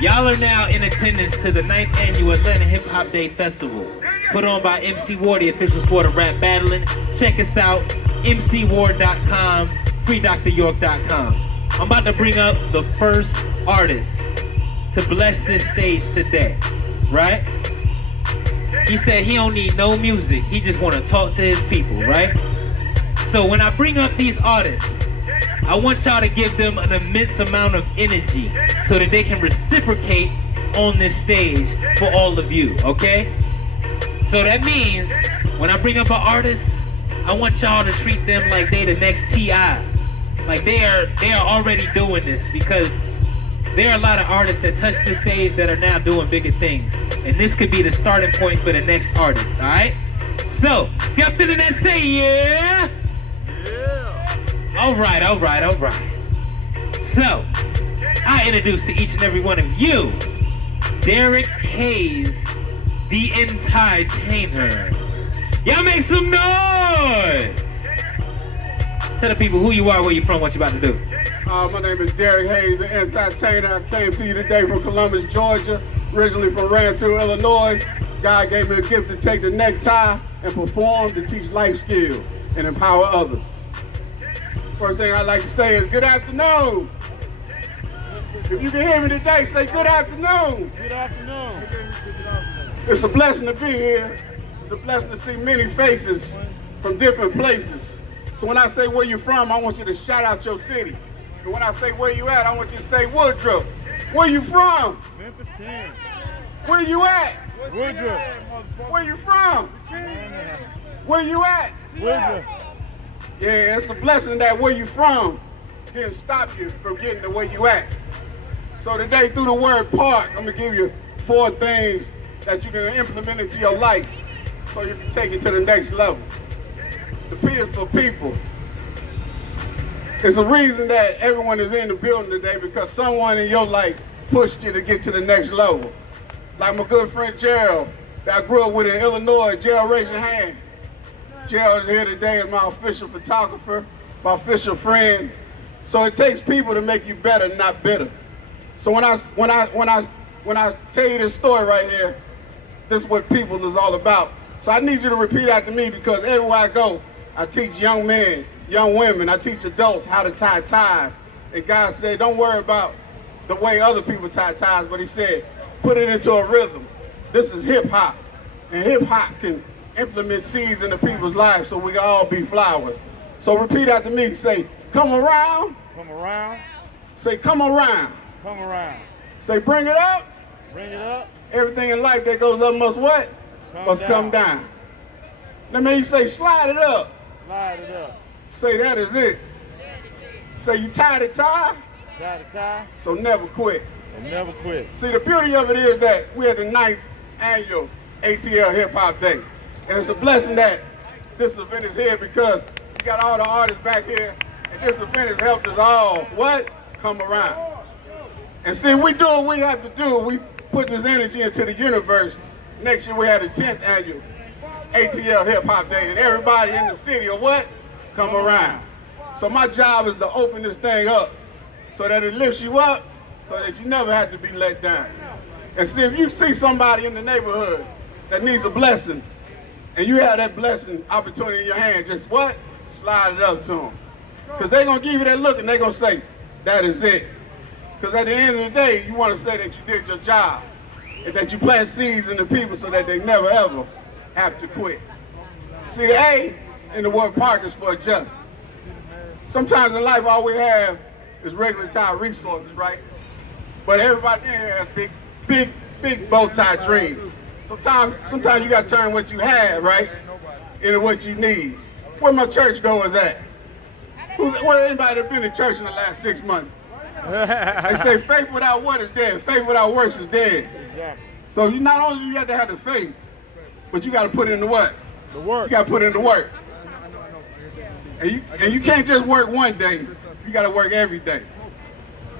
Y'all are now in attendance to the 9th Annual Atlanta Hip Hop Day Festival, put on by MC Ward, the official sport of rap battling. Check us out, mcward.com, freedryork.com. I'm about to bring up the first artist to bless this stage today, right? He said he don't need no music, he just want to talk to his people, right? So when I bring up these artists, I want y'all to give them an immense amount of energy so that they can reciprocate on this stage for all of you, okay? So that means when I bring up an artist, I want y'all to treat them like they the next T.I. Like they are already doing this, because there are a lot of artists that touch this stage that are now doing bigger things. And this could be the starting point for the next artist, alright? So, get to the next day, yeah? Alright. So, I introduce to each and every one of you, Derrick Hayes, the enTIEtainer. Y'all make some noise! Tell the people who you are, where you from, what you about to do. My name is Derrick Hayes, the enTIEtainer. I came to you today from Columbus, Georgia, originally from Rantoul, Illinois. God gave me a gift to take the necktie and perform, to teach life skills and empower others. First thing I'd like to say is good afternoon. If you can hear me today, say good afternoon. Good afternoon. It's a blessing to be here. It's a blessing to see many faces from different places. So when I say where you're from, I want you to shout out your city. And when I say where you at, I want you to say Woodruff. Where you from? Memphis 10. Where you at? Woodruff. Where you from? Where you at? Woodruff. Yeah, it's a blessing that where you from didn't stop you from getting to where you at. So today, through the word park, I'm gonna give you 4 things that you can implement into your life so you can take it to the next level. The P is for people. It's a reason that everyone is in the building today, because someone in your life pushed you to get to the next level. Like my good friend Gerald, that I grew up with in Illinois. Gerald, raise your hand. Gerald is here today as my official photographer, my official friend. So it takes people to make you better, not bitter. So when I tell you this story right here, this is what people is all about. So I need you to repeat after me, because everywhere I go, I teach young men, young women, I teach adults how to tie ties. And God said, don't worry about the way other people tie ties, but he said, put it into a rhythm. This is hip hop. And hip hop can implement seeds into people's lives so we can all be flowers. So repeat after me, say, come around. Come around. Say, come around. Come around. Say, bring it up. Bring it up. Everything in life that goes up must what? Must come down. Let me say, slide it up. Slide it up. Say, that is it. Say, you tie the tie? Tie the tie. So never quit. And never quit. See, the beauty of it is that we're at the 9th Annual ATL Hip Hop Day. And it's a blessing that this event is here, because we got all the artists back here, and this event has helped us all, what? Come around. And see, we do what we have to do. We put this energy into the universe. Next year we have the 10th Annual ATL Hip Hop Day, and everybody in the city will what? Come around. So my job is to open this thing up so that it lifts you up, so that you never have to be let down. And see, if you see somebody in the neighborhood that needs a blessing, and you have that blessing opportunity in your hand, just what? Slide it up to them. Because they're going to give you that look, and they're going to say, that is it. Because at the end of the day, you want to say that you did your job, and that you plant seeds in the people so that they never ever have to quit. See, the A in the word park is for adjust. Sometimes in life, all we have is regular time resources, right? But everybody in here has big bow tie dreams. Sometimes you got to turn what you have, right, into what you need. Where my church goers at? Where anybody that been to church in the last 6 months? They say faith without what is dead. Faith without works is dead. Exactly. So you not only you have to have the faith, but you got to put in the what? The work. You got to put in the work. And you can't just work one day. You got to work every day.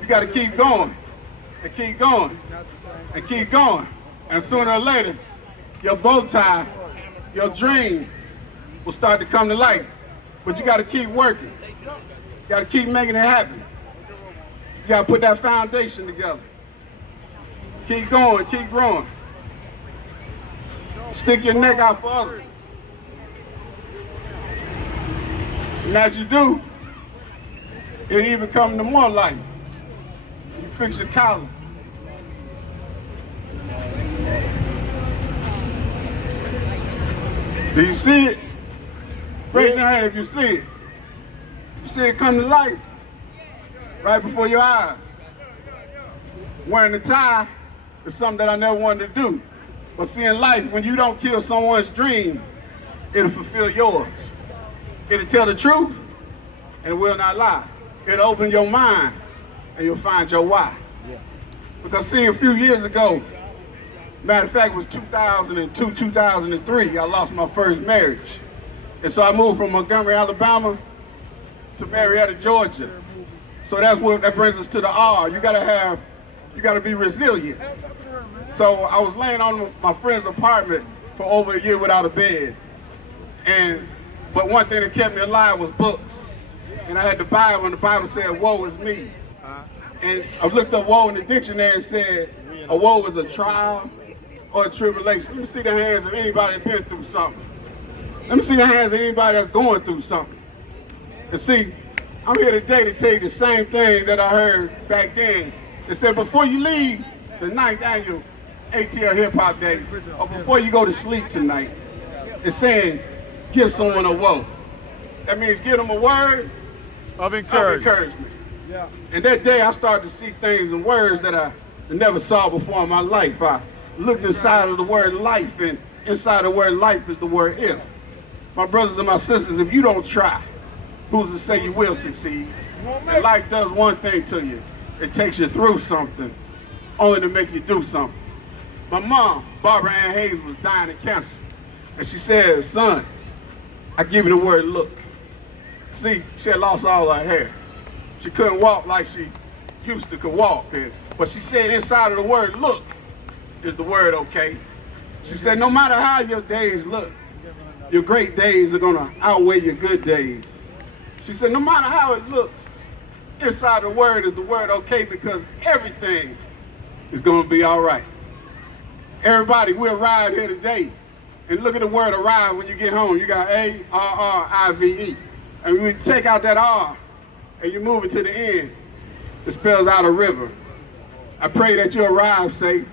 You got to keep going, and keep going, and keep going. And sooner or later, your bow tie, your dream will start to come to life. But you got to keep working. You got to keep making it happen. You got to put that foundation together. Keep going, keep growing. Stick your neck out for others. And as you do, it even comes to more life. You fix your collar. Do you see it? Raise your hand if you see it. You see it come to life right before your eyes. Wearing a tie is something that I never wanted to do. But see, in life, when you don't kill someone's dream, it'll fulfill yours. It'll tell the truth, and it will not lie. It'll open your mind, and you'll find your why. Because see, a few years ago, matter of fact, it was 2002, 2003, I lost my first marriage. And so I moved from Montgomery, Alabama to Marietta, Georgia. So that brings us to the R. You gotta be resilient. So I was laying on my friend's apartment for over a year without a bed. But one thing that kept me alive was books. And I had the Bible, and the Bible said, woe is me. And I looked up woe in the dictionary and said, a woe is a trial or a tribulation. Let me see the hands of anybody that's been through something. Let me see the hands of anybody that's going through something. And see, I'm here today to tell you the same thing that I heard back then. It said, before you leave the 9th Annual ATL Hip Hop Day, or before you go to sleep tonight, it's saying, give someone a woe. That means give them a word of encouragement. Yeah. And that day I started to see things and words that I never saw before in my life. I looked inside of the word life, and inside the word life is the word if. My brothers and my sisters, if you don't try, who's to say you will succeed? And life does one thing to you. It takes you through something, only to make you do something. My mom, Barbara Ann Hayes, was dying of cancer. And she said, son, I give you the word look. See, she had lost all her hair. She couldn't walk like she used to could walk. But she said inside of the word look is the word okay. She said no matter how your days look, your great days are gonna outweigh your good days. She said no matter how it looks, inside the word is the word okay, because everything is gonna be all right. Everybody, we arrived here today, and look at the word arrive when you get home. You got A-R-R-I-V-E. And when you take out that R and you move it to the end, it spells out a river. I pray that you arrive safe.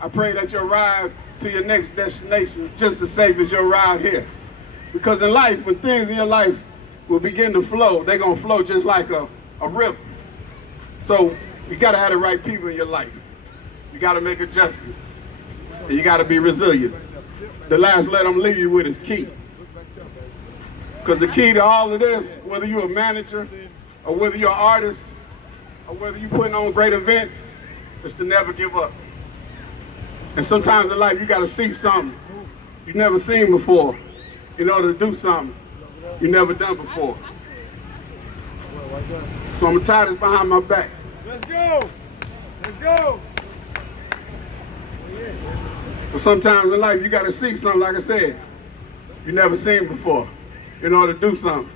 I pray that you arrive to your next destination just as safe as you arrived here. Because in life, when things in your life will begin to flow, they're gonna flow just like a river. So you gotta have the right people in your life. You gotta make adjustments. And you gotta be resilient. The last letter I'm leaving you with is key. Because the key to all of this, whether you're a manager, or whether you're an artist, or whether you're putting on great events, is to never give up. And sometimes in life, you gotta see something you've never seen before in order to do something you've never done before. So I'm gonna tie this behind my back. Let's go! Let's go! But sometimes in life, you gotta see something, like I said, you've never seen before in order to do something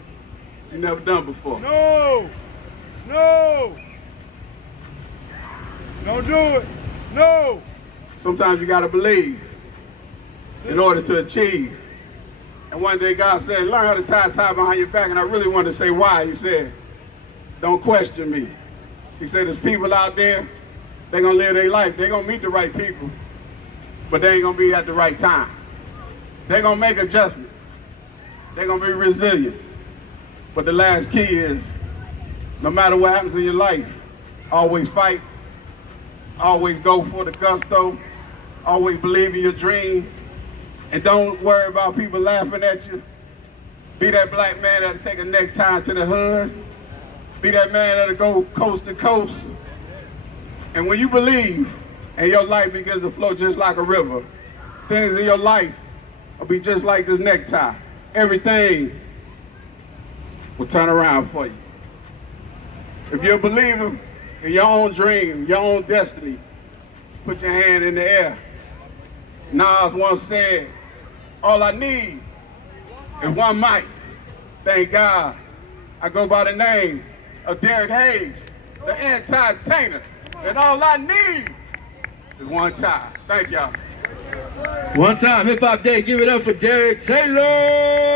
you've never done before. No! No! Don't do it! No! Sometimes you gotta believe in order to achieve. And one day God said, learn how to tie a tie behind your back. And I really wanted to say why. He said, don't question me. He said, there's people out there, they're gonna live their life. They're gonna meet the right people, but they ain't gonna be at the right time. They're gonna make adjustments. They're gonna be resilient. But the last key is, no matter what happens in your life, always fight, always go for the gusto, always believe in your dream, and don't worry about people laughing at you. Be that black man that'll take a necktie to the hood. Be that man that'll go coast to coast. And when you believe, and your life begins to flow just like a river, things in your life will be just like this necktie. Everything will turn around for you. If you're a believer in your own dream, your own destiny, put your hand in the air. Nas once said, all I need is one mic. Thank God. I go by the name of Derrick Hayes, the enTIEtainer. And all I need is one time. Thank y'all. One time, Hip Hop Day, give it up for Derrick Taylor!